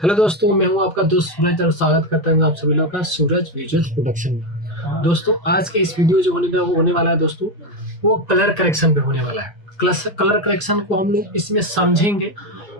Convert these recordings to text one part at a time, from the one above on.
Hello दोस्तों, मैं हूं आपका दोस्त सूरज और स्वागत करता हूं आप सभी लोगों का सूरज विजुअल्स प्रोडक्शन में। दोस्तों, आज के इस वीडियो जो होने वाला है दोस्तों, वो कलर करेक्शन पे होने वाला है। कलर करेक्शन को हम लोग इसमें समझेंगे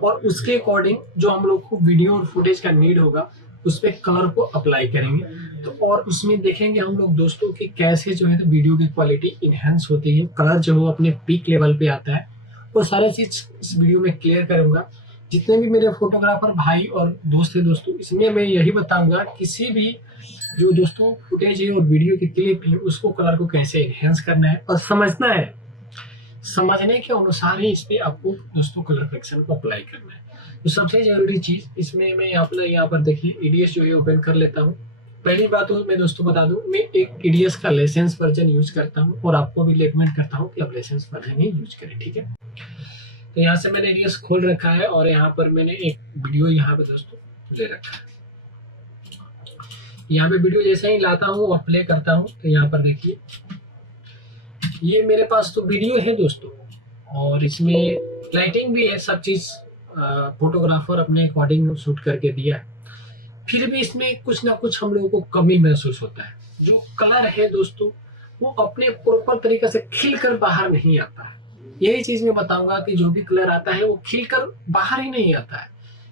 और उसके अकॉर्डिंग जो हम लोग को वीडियो और फुटेज का नीड होगा उस पर कलर को अप्लाई करेंगे। तो और उसमें देखेंगे हम लोग दोस्तों कि कैसे जो है तो वीडियो की क्वालिटी इनहेंस होती है, कलर जो है अपने पीक लेवल पे आता है। वो सारा चीज इस वीडियो में क्लियर करूंगा। जितने भी मेरे फोटोग्राफर भाई और दोस्त है दोस्तों, इसमें मैं यही बताऊंगा किसी भी जो दोस्तों फुटेज है और वीडियो की क्लिप है उसको कलर को कैसे एनहेंस करना है और समझना है। समझने के अनुसार ही इस पे आपको दोस्तों कलर करेक्शन को अप्लाई करना है। तो सबसे जरूरी चीज इसमें मैं अपना यहाँ पर देखिए ईडीएस जो है ओपन कर लेता हूँ। पहली बात तो मैं दोस्तों बता दूं, मैं एक ईडीएस का लाइसेंस वर्जन यूज करता हूँ और आपको भी रिकमेंड करता हूँ कि आप लाइसेंस वर्जन ही यूज करें, ठीक है। तो यहाँ से मैंने ईडीएस खोल रखा है और यहाँ पर मैंने एक वीडियो यहाँ पे दोस्तों ले रखा है। यहाँ पे वीडियो जैसे ही लाता हूँ और प्ले करता हूँ तो यहाँ पर देखिए ये मेरे पास तो वीडियो है दोस्तों, और इसमें लाइटिंग भी है, सब चीज फोटोग्राफर अपने अकॉर्डिंग शूट करके दिया है। फिर भी इसमें कुछ ना कुछ हम लोगों को कमी महसूस होता है। जो कलर है दोस्तों वो अपने प्रॉपर तरीके से खिलकर बाहर नहीं आता है। यही चीज मैं बताऊंगा कि जो भी कलर आता है वो खिलकर बाहर ही नहीं आता है,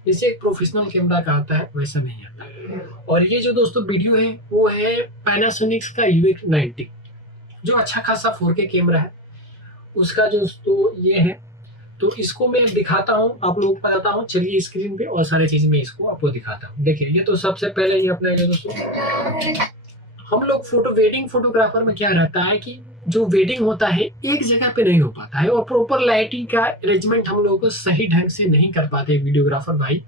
जैसे एक प्रोफेशनल कैमरा का आता है वैसा नहीं आता है। और ये जो दोस्तों वीडियो है वो है पैनासोनिक्स का UX90, जो अच्छा खासा 4K कैमरा है उसका दोस्तों ये है। तो इसको मैं दिखाता हूँ, आप लोगों को बताता हूँ, चलिए स्क्रीन पे और सारे चीज मैं इसको आपको दिखाता हूँ। देखिए ये तो सबसे पहले ये अपना दोस्तों हम लोग वेडिंग फोटोग्राफर में क्या रहता है कि जो वेडिंग होता है एक जगह पे नहीं हो पाता है और प्रॉपर लाइटिंग का अरेंजमेंट हम लोगों को सही ढंग से नहीं कर पाते वीडियोग्राफर भाई।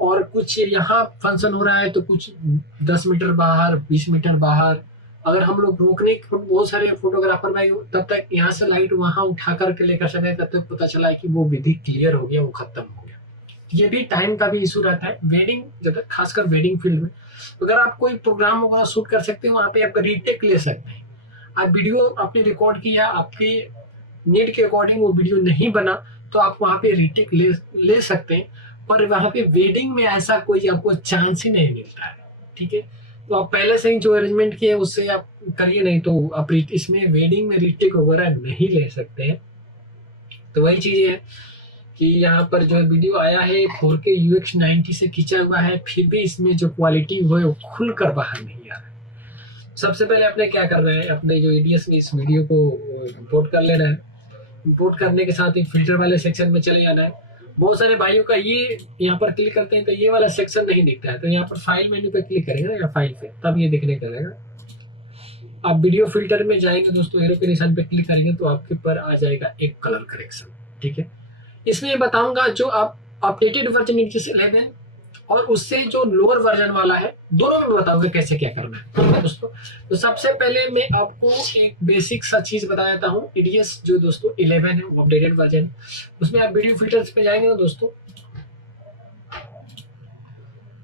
और कुछ यहाँ फंक्शन हो रहा है तो कुछ 10 मीटर बाहर, 20 मीटर बाहर, अगर हम लोग रोकने बहुत सारे फोटोग्राफर भाई तब तक यहाँ से लाइट वहां उठा करके लेकर सके तब तक पता चला है कि वो विधि क्लियर हो गया, वो खत्म हो गया। ये भी टाइम का भी इशू रहता है वेडिंग, जब खासकर वेडिंग फील्ड में। अगर आप कोई प्रोग्राम वगैरह शूट कर सकते हो वहां पे आप रीटेक ले सकते हैं। आप वीडियो आपने रिकॉर्ड किया, आपकी नीड के अकॉर्डिंग वो वीडियो नहीं बना तो आप वहां पे रीटेक ले सकते हैं। पर वहां पे वेडिंग में ऐसा कोई आपको चांस ही नहीं मिलता है, ठीक है। तो आप पहले से ही जो अरेंजमेंट किए उससे आप करिए, नहीं तो आप इसमें वेडिंग में रीटेक वगैरह नहीं ले सकते हैं। तो वही चीज है कि यहाँ पर जो वीडियो आया है 4K UX90 से खींचा हुआ है, फिर भी इसमें जो क्वालिटी है वो खुलकर बाहर नहीं आ रहा है। सबसे पहले आपने क्या करना है, अपने जो ईडीएस में इस वीडियो को इंपोर्ट कर लेना है। इंपोर्ट करने के साथ ही फिल्टर वाले सेक्शन में चले जाना है। बहुत सारे भाइयों का ये यहाँ पर क्लिक करते हैं तो ये वाला सेक्शन नहीं दिखता है, तो यहाँ पर फाइल मेन्यू पे क्लिक करेंगे ना या फाइल पे, तब ये दिखने लगेगा। आप वीडियो फिल्टर में जाएंगे दोस्तों, एरो के निशान पे क्लिक करेंगे तो आपके पर आ जाएगा एक कलर करेक्शन, ठीक है। इसमें बताऊंगा जो आप अपडेटेड वर्जन 11 और उससे जो लोअर वर्जन वाला है दोनों में बताऊंगा कैसे क्या करना है दोस्तों। तो सबसे पहले मैं आपको एक बेसिक सा चीज बता देता हूँ। ईडीएस जो दोस्तों 11 है वो अपडेटेड वर्जन, उसमें आप वीडियो फिल्टर्स पे जाएंगे ना दोस्तों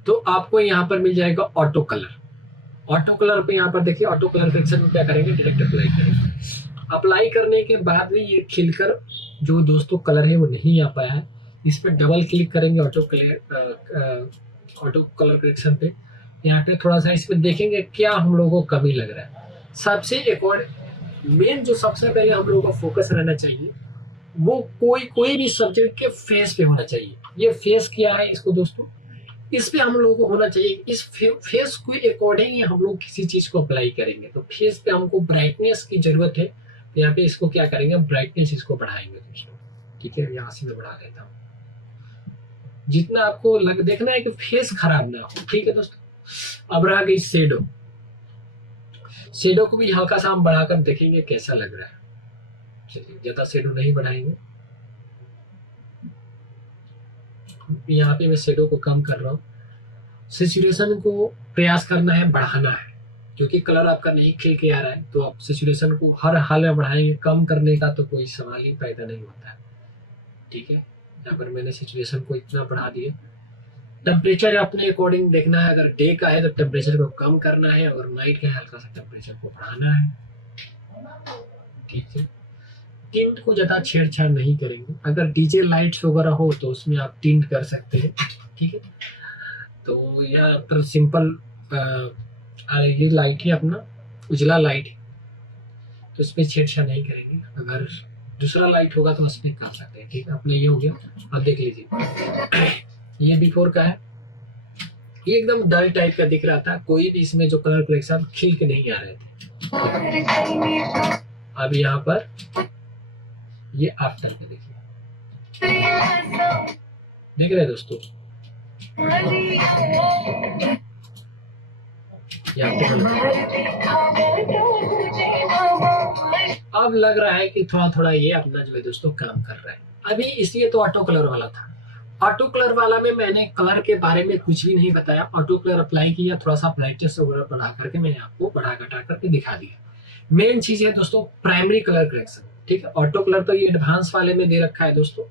तो आपको यहाँ पर मिल जाएगा ऑटो कलर। ऑटो कलर पे यहाँ पर देखिए ऑटो कलर करेक्शन में क्या करेंगे, डायरेक्ट अप्लाई करेंगे। अप्लाई करने के बाद भी ये खिलकर जो दोस्तों कलर है वो नहीं आ पाया है, इस पर डबल क्लिक करेंगे ऑटो कलर करेक्शन पे। यहाँ पे थोड़ा सा इसमें देखेंगे क्या हम लोगों को कमी लग रहा है। सबसे मेन जो सबसे पहले हम लोगों का फोकस रहना चाहिए वो कोई भी सब्जेक्ट के फेस पे होना चाहिए। ये फेस क्या है इसको दोस्तों, इस पे हम लोगों को होना चाहिए। इस फेस के अकॉर्डिंग ही हम लोग किसी चीज को अप्लाई करेंगे। तो फेस पे हमको ब्राइटनेस की जरूरत है, तो यहाँ पे इसको क्या करेंगे, ब्राइटनेस इसको बढ़ाएंगे दोस्तों, ठीक है। यहाँ से मैं बढ़ा देता हूँ, जितना आपको देखना है कि फेस खराब ना हो, ठीक है दोस्तों। अब रहा गई शेडो, शेडो को भी हल्का सा हम बढ़ाकर देखेंगे कैसा लग रहा है। चलिए ज्यादा शेडो नहीं बढ़ाएंगे, यहाँ पे मैं शेडो को कम कर रहा हूँ। सैचुरेशन को प्रयास करना है बढ़ाना है, क्योंकि कलर आपका नहीं खिल के आ रहा है तो आप सैचुरेशन को हर हाल में बढ़ाएंगे। कम करने का तो कोई सवाल ही पैदा नहीं होता है, ठीक है। यहाँ पर मैंने सैचुरेशन को इतना बढ़ा दिया। टेम्परेचर अपने अकॉर्डिंग देखना है, अगर डे का है तो टेम्परेचर को कम करना है और नाइट का है हल्का सा टेम्परेचर को बढ़ाना है, ठीक है। टिंट को ज्यादा छेड़छाड़ नहीं करेंगे। अगर डीजे लाइट्स वगैरह हो तो उसमें आप टिंट कर सकते हैं, ठीक है। तो यहाँ पर सिंपल ये लाइट है अपना उजला लाइट है, तो इस पर छेड़छाड़ नहीं करेंगे। अगर दूसरा लाइट होगा तो उस पर कर सकते हैं। ठीक है, अपने ये हो गया। अब देख लीजिए ये बिफोर का है, ये एकदम डल टाइप का दिख रहा था, कोई भी इसमें जो कलर करेक्शन खिल के नहीं आ रहे थे। अब यहाँ पर ये आफ्टर के देखिए, देख रहे हैं दोस्तों, अब लग रहा है कि थोड़ा थोड़ा ये अपना जो है दोस्तों काम कर रहा है। अभी इसलिए तो ऑटो कलर वाला था। ऑटो कलर वाला में मैंने कलर के बारे में कुछ भी नहीं बताया, ऑटो कलर अप्लाई किया, थोड़ा सा ब्राइटनेस वगैरह बढ़ा करके मैंने आपको बढ़ा घटा करके दिखा दिया। मेन चीज है दोस्तों प्राइमरी कलर करेक्शन। ठीक है, ऑटो कलर तो ये एडवांस वाले में दे रखा है दोस्तों,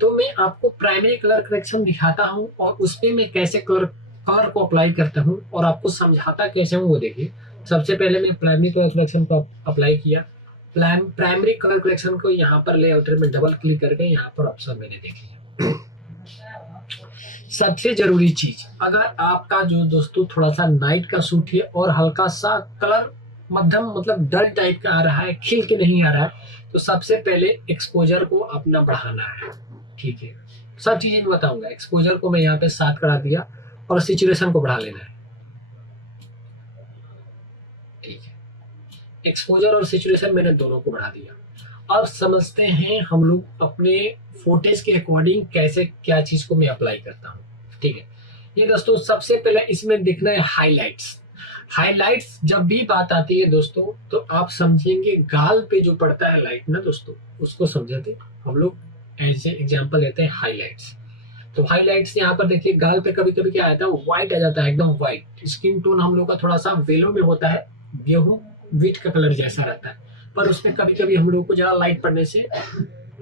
तो मैं आपको प्राइमरी कलर करेक्शन दिखाता हूँ और उसमें मैं कैसे कलर को अप्लाई करता हूँ और आपको समझाता कैसे हूँ वो देखिए। सबसे पहले मैं प्राइमरी कलर करेक्शन को अप्लाई किया। प्राइमरी कलर करेक्शन को यहाँ पर लेआउटर में डबल क्लिक करके यहाँ पर ऑप्शन मैंने देख लिया। सबसे जरूरी चीज, अगर आपका जो दोस्तों थोड़ा सा नाइट का सूट है और हल्का सा कलर मध्यम मतलब डल टाइप का आ रहा है, खिल के नहीं आ रहा है, तो सबसे पहले एक्सपोजर को अपना बढ़ाना है। ठीक है, सब चीजें बताऊंगा। एक्सपोजर को मैं यहाँ पे 7 करा दिया और सैचुरेशन को बढ़ा लेना है। ठीक है, एक्सपोजर और सैचुरेशन मैंने दोनों को बढ़ा दिया। अब समझते हैं हम लोग अपने फोटेज के अकॉर्डिंग कैसे क्या चीज को मैं अप्लाई करता हूँ। ठीक है, ये दोस्तों सबसे पहले इसमें दिखना है हाईलाइट्स। हाईलाइट्स जब भी बात आती है दोस्तों, तो आप समझेंगे गाल पे जो पड़ता है लाइट ना दोस्तों, उसको समझते हम लोग ऐसे एग्जांपल लेते हैं हाईलाइट्स। तो हाईलाइट्स यहाँ पर देखिए, गाल पे कभी कभी क्या आता है, व्हाइट आ जाता है, एकदम व्हाइट। स्किन टोन हम लोग का थोड़ा सा वेलो में होता है, गेहूं व्हीट का कलर जैसा रहता है, पर उसमें कभी कभी हम लोग को ज्यादा लाइट पड़ने से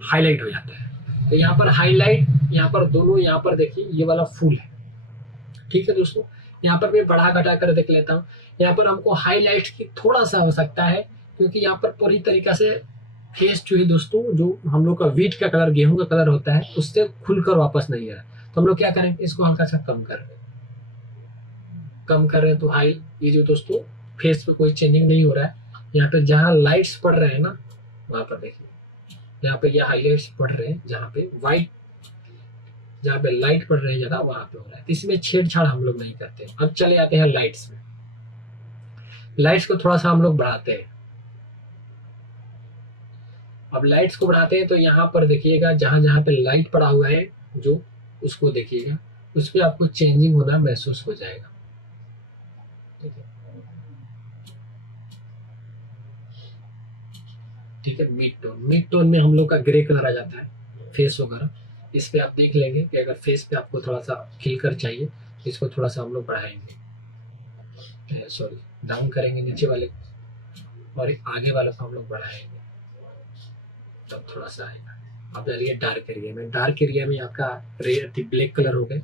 हाईलाइट हो जाता है। तो यहाँ पर हाईलाइट, यहाँ पर दोनों, यहाँ पर देखिए ये वाला फुल है। ठीक है दोस्तों, यहाँ पर मैं बढ़ा घटा कर देख लेता हूँ। यहाँ पर हमको हाईलाइट की थोड़ा सा आवश्यकता है, क्योंकि यहाँ पर पूरी तरीका से फेस जो है दोस्तों, जो हम लोग का व्हीट का कलर, गेहूं का कलर होता है, उससे खुलकर वापस नहीं आ रहा। तो हम लोग क्या करेंगे, इसको हल्का सा कम कर रहे हैं। तो हाई ये जो दोस्तों फेस पे कोई चेंजिंग नहीं हो रहा है। यहाँ पे जहाँ लाइट्स पड़ रहे हैं ना, वहां पर देखिए, यहाँ पे ये हाईलाइट्स पड़ रहे हैं, जहाँ पे व्हाइट, जहाँ पे लाइट पड़ रही है जगह, वहां पे हो रहा है। तो इसमें छेड़छाड़ हम लोग नहीं करते। अब चले आते हैं लाइट्स में। लाइट्स को थोड़ा सा हम लोग बढ़ाते हैं। अब लाइट्स को बढ़ाते हैं तो यहाँ पर देखिएगा, जहां जहां पे लाइट पड़ा हुआ है जो, उसको देखिएगा, उस पर आपको चेंजिंग होना महसूस हो जाएगा। ठीक है, मिड टोन में हम लोग का ग्रे कलर आ जाता है फेस वगैरह। इस पे आप देख लेंगे कि अगर फेस पे आपको थोड़ा सा खिलकर चाहिए, इसको थोड़ा सा हम लोग बढ़ाएंगे, सॉरी डाउन करेंगे नीचे वाले को, और आगे वाले को हम लोग बढ़ाएंगे, तब थोड़ा सा आएगा। अब चलिए डार्क एरिया में। डार्क एरिया में आपका रेड ब्लैक कलर हो गए।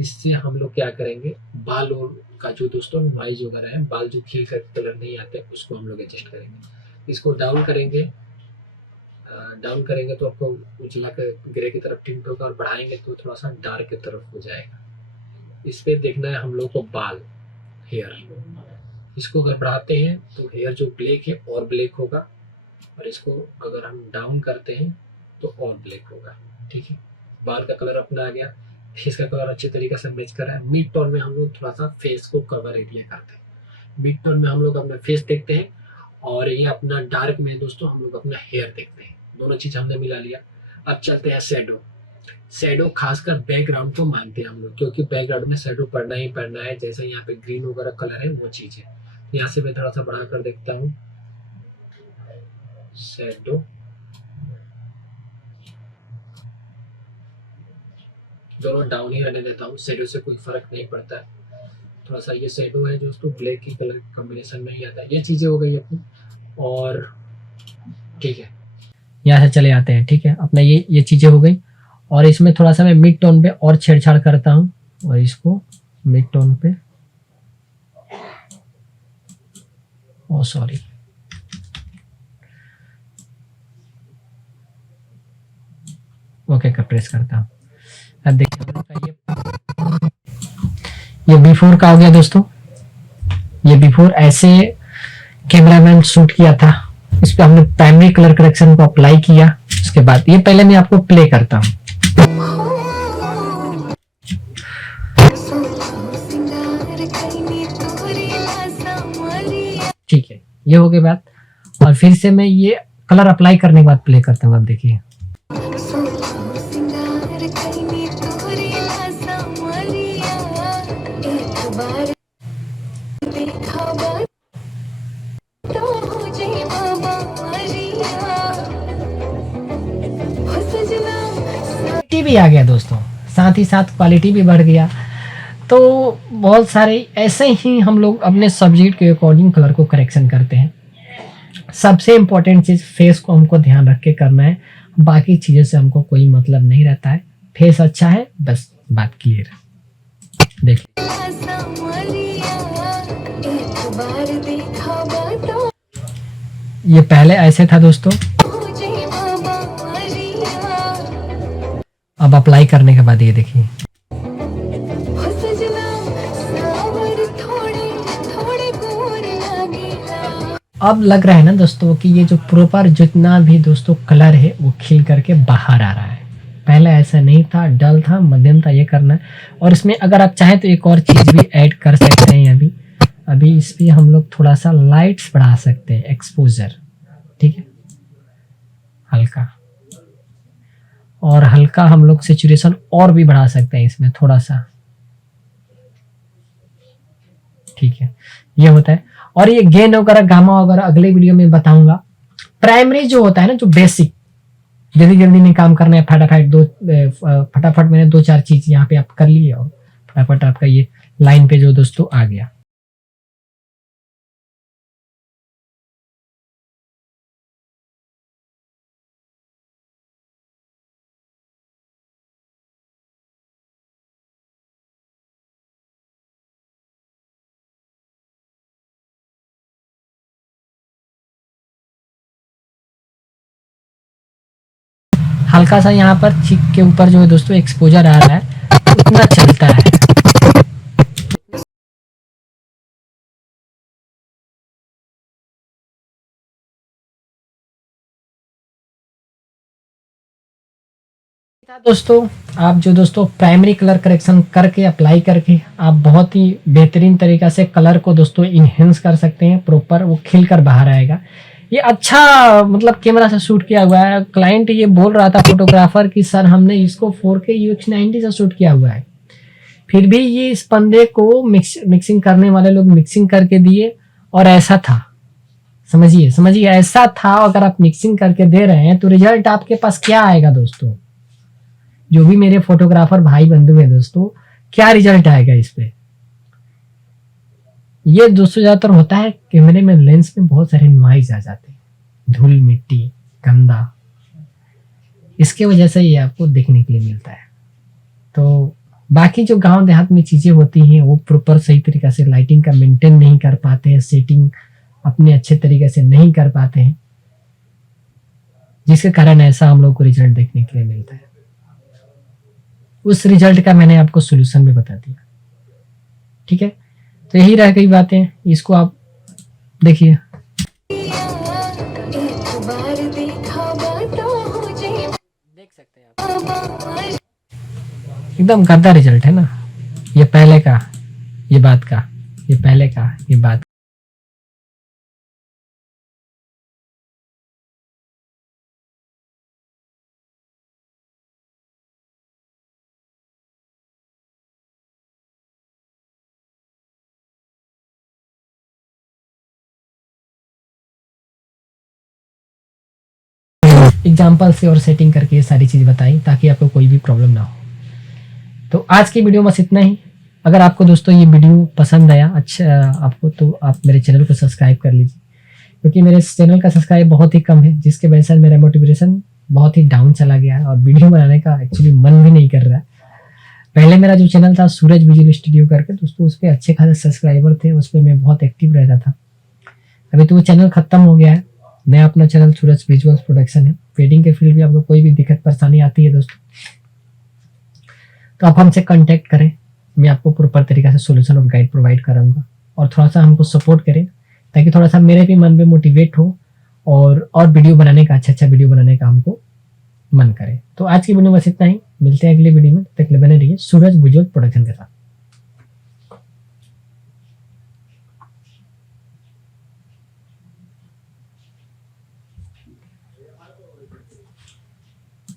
इससे हम लोग क्या करेंगे, बाल और का जो दोस्तों नॉइज वगैरह है, बाल जो खिल कर कलर नहीं आते, उसको हम लोग एडजस्ट करेंगे। इसको डाउन करेंगे, तो आपको उजला के ग्रे की तरफ टिंट होगा, और बढ़ाएंगे तो थोड़ा सा डार्क की तरफ हो जाएगा। इस पे देखना है हम लोग को बाल, हेयर। इसको अगर बढ़ाते हैं तो हेयर जो ब्लैक है और ब्लैक होगा, और इसको अगर हम डाउन करते हैं तो और ब्लैक होगा। ठीक है, बाल का कलर अपना आ गया, फेस का कलर अच्छे तरीके से मैच कर रहा है। मिड टोन में हम लोग थोड़ा सा फेस को कवर एरिया करते हैं। मिड टोन में हम लोग अपना फेस देखते हैं, और ये अपना डार्क में दोस्तों हम लोग अपना हेयर देखते हैं। दोनों चीज हमने मिला लिया। अब चलते हैं शैडो। शैडो खासकर बैकग्राउंड को मानते हैं हम लोग, क्योंकि बैकग्राउंड में शैडो पड़ना ही पड़ना है। जैसे यहाँ पे ग्रीन वगैरह कलर है, वो चीज है। यहाँ से मैं थोड़ा सा बढ़ा कर देखता हूँ शैडो। दोनों डाउन ही रहने देता हूँ, शैडो से कोई फर्क नहीं पड़ता है। थोड़ा सा ये शैडो है जो उसको ब्लैक की कलर कॉम्बिनेशन में ही आता है। ये चीजें हो गई अपनी, और ठीक है, यहाँ से चले आते हैं। ठीक है, अपना ये चीजें हो गई, और इसमें थोड़ा सा मैं मिड टोन पे और छेड़छाड़ करता हूँ, और इसको मिड टोन पे, ओ सॉरी, ओके का प्रेस करता हूँ। अब देखिए ये बिफोर का हो गया दोस्तों। ये बिफोर ऐसे कैमरामैन शूट किया था। इस पे हमने प्राइमरी कलर करेक्शन को अप्लाई किया। उसके बाद ये पहले मैं आपको प्ले करता हूँ। ठीक है, ये हो गई बात। और फिर से मैं ये कलर अप्लाई करने के बाद प्ले करता हूँ। आप देखिए, भी आ गया दोस्तों, साथ ही साथ क्वालिटी भी बढ़ गया। तो बहुत सारे ऐसे ही हम लोग अपने सब्जेक्ट के अकॉर्डिंग कलर को करेक्शन करते हैं। सबसे इम्पोर्टेंट चीज़ फेस को हमको ध्यान रख के करना है, बाकी चीज़ों से हमको कोई मतलब नहीं रहता है। फेस अच्छा है, बस बात क्लियर है। देख ये पहले ऐसे था दोस्तों, अब अप्लाई करने के बाद ये देखिए, अब लग रहा है ना दोस्तों कि ये जो प्रॉपर जितना भी दोस्तों कलर है वो खिल करके बाहर आ रहा है। पहले ऐसा नहीं था, डल था, मध्यम था। ये करना है। और इसमें अगर आप चाहें तो एक और चीज़ भी ऐड कर सकते हैं। अभी इस पे हम लोग थोड़ा सा लाइट्स बढ़ा सकते हैं, एक्सपोजर। ठीक है, हल्का, और हल्का हम लोग सैचुरेशन और भी बढ़ा सकते हैं इसमें थोड़ा सा। ठीक है, ये होता है। और ये गेन वगैरह, गामा वगैरह अगले वीडियो में बताऊंगा। प्राइमरी जो होता है ना, जो बेसिक, जल्दी जल्दी में काम करना है, फटाफट मैंने 2-4 चीज यहाँ पे आप कर लिए और फटाफट आपका ये लाइन पे जो दोस्तों आ गया। हल्का सा यहाँ पर चीक के ऊपर जो है दोस्तों एक्सपोजर आ रहा है, उतना चलता है। दोस्तों आप जो दोस्तों प्राइमरी कलर करेक्शन करके अप्लाई करके आप बहुत ही बेहतरीन तरीका से कलर को दोस्तों इनहेंस कर सकते हैं। प्रॉपर वो खिल कर बाहर आएगा। ये अच्छा मतलब कैमरा से शूट किया हुआ है। क्लाइंट ये बोल रहा था फोटोग्राफर कि सर हमने इसको 4K UX90 से शूट किया हुआ है, फिर भी ये इस बंदे को मिक्सिंग करने वाले लोग मिक्सिंग करके दिए और ऐसा था। समझिए ऐसा था। अगर आप मिक्सिंग करके दे रहे हैं तो रिजल्ट आपके पास क्या आएगा दोस्तों? जो भी मेरे फोटोग्राफर भाई बंधु है दोस्तों, क्या रिजल्ट आएगा इस पे? ये दोस्तों ज्यादातर होता है कैमरे में, लेंस में बहुत सारे नॉइज आ जाते हैं, धूल मिट्टी गंदा, इसके वजह से ये आपको देखने के लिए मिलता है। तो बाकी जो गांव देहात में चीजें होती हैं वो प्रॉपर सही तरीके से लाइटिंग का मेंटेन नहीं कर पाते हैं, सेटिंग अपने अच्छे तरीके से नहीं कर पाते हैं, जिसके कारण ऐसा हम लोग को रिजल्ट देखने के लिए मिलता है। उस रिजल्ट का मैंने आपको सोल्यूशन भी बता दिया। ठीक है, तो यही रह गई बातें। इसको आप देखिए, देख सकते हैं आप, एकदम गंदा रिजल्ट है ना। ये पहले का, ये बात का, ये पहले का, ये बात। एग्जाम्पल से और सेटिंग करके ये सारी चीज़ बताई ताकि आपको कोई भी प्रॉब्लम ना हो। तो आज की वीडियो बस इतना ही। अगर आपको दोस्तों ये वीडियो पसंद आया अच्छा आपको, तो आप मेरे चैनल को सब्सक्राइब कर लीजिए, क्योंकि मेरे चैनल का सब्सक्राइब बहुत ही कम है, जिसके वजह से मेरा मोटिवेशन बहुत ही डाउन चला गया है और वीडियो बनाने का एक्चुअली मन भी नहीं कर रहा है। पहले मेरा जो चैनल था सूरज विजुअल स्टूडियो करके दोस्तों, उस पर अच्छे खासे सब्सक्राइबर थे, उस पर मैं बहुत एक्टिव रहता था। अभी तो वो चैनल खत्म हो गया है। नया अपना चैनल सूरज विजुअल्स प्रोडक्शन है। वेडिंग के फील्ड में आपको कोई भी दिक्कत परेशानी आती है दोस्तों, तो आप हमसे कांटेक्ट करें। मैं आपको प्रॉपर तरीका से सोल्यूशन और गाइड प्रोवाइड कराऊंगा, और थोड़ा सा हमको सपोर्ट करें ताकि थोड़ा सा मेरे भी मन में मोटिवेट हो और वीडियो बनाने का, अच्छा वीडियो बनाने का हमको मन करे। तो आज की वीडियो में बस इतना ही, मिलते हैं अगले वीडियो में, तब तक के लिए बने रहिए सूरज विजुअल प्रोडक्शन के साथ।